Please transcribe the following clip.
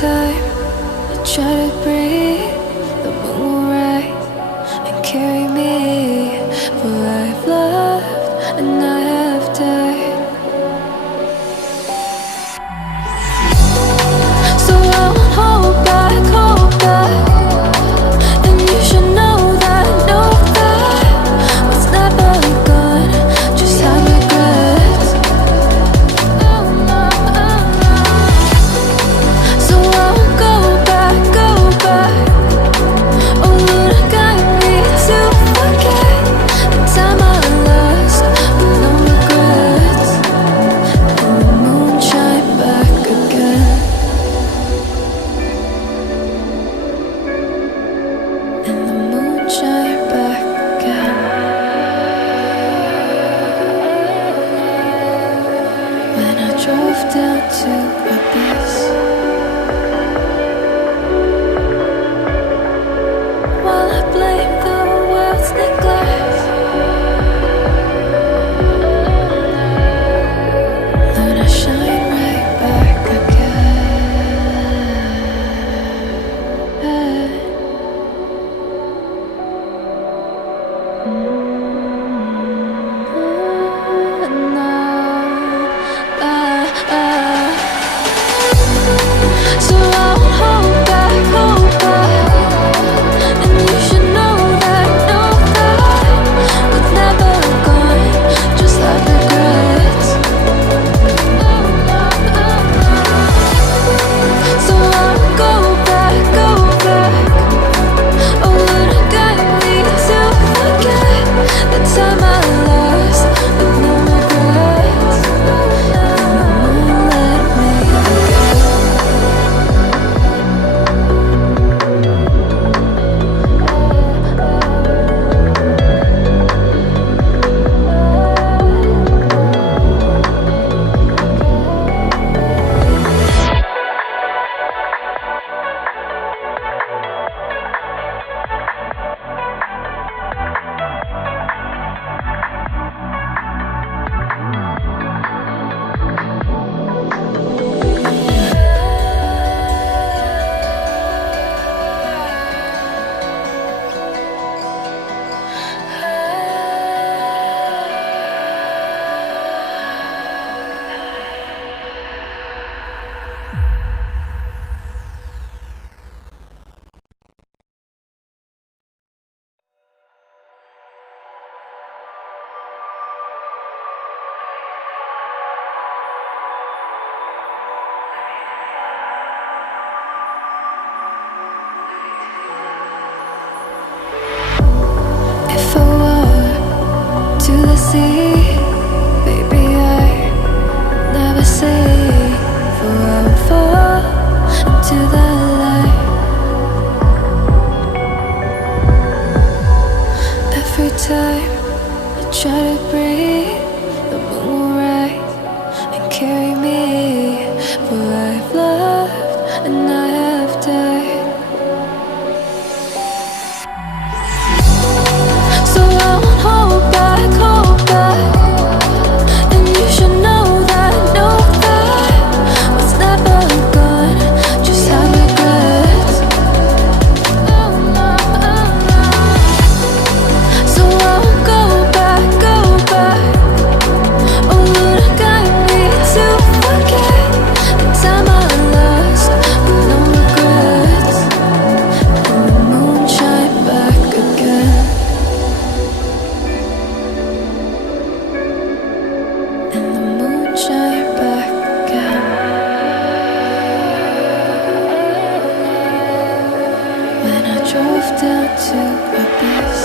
time I try to breathe, the moon will rise and carry me. For I've loved and I have died. So I won't hold back, hold back. And you should know that what's never gone just have regrets. So I won't go back, go back. Oh Lord, guide me to forget the time I lost with no regrets. And the moon shine back again. And the moon shine back again. When I drove down to abyss, while I blame the world's neglect, then I shine right back again. So I won't hold back, hold back. And you should know that what's never gone just like regrets. So I won't go back, go back. Oh Lord, guide me to forget the time I lost with no regrets. And the moon let me forget. If I walk to the sea, baby, I never say, for I will fall into the light. Every time I try to breathe, the moon will rise and carry me. For I've loved and I have died. So I won't hold back, hold back. And you should know that what's never gone just have regrets. So I won't go back, go back. Oh Lord, guide me to forget the time I lost with no regrets. And the moon shine back again. And the moon shine back again. When I drove down to abyss,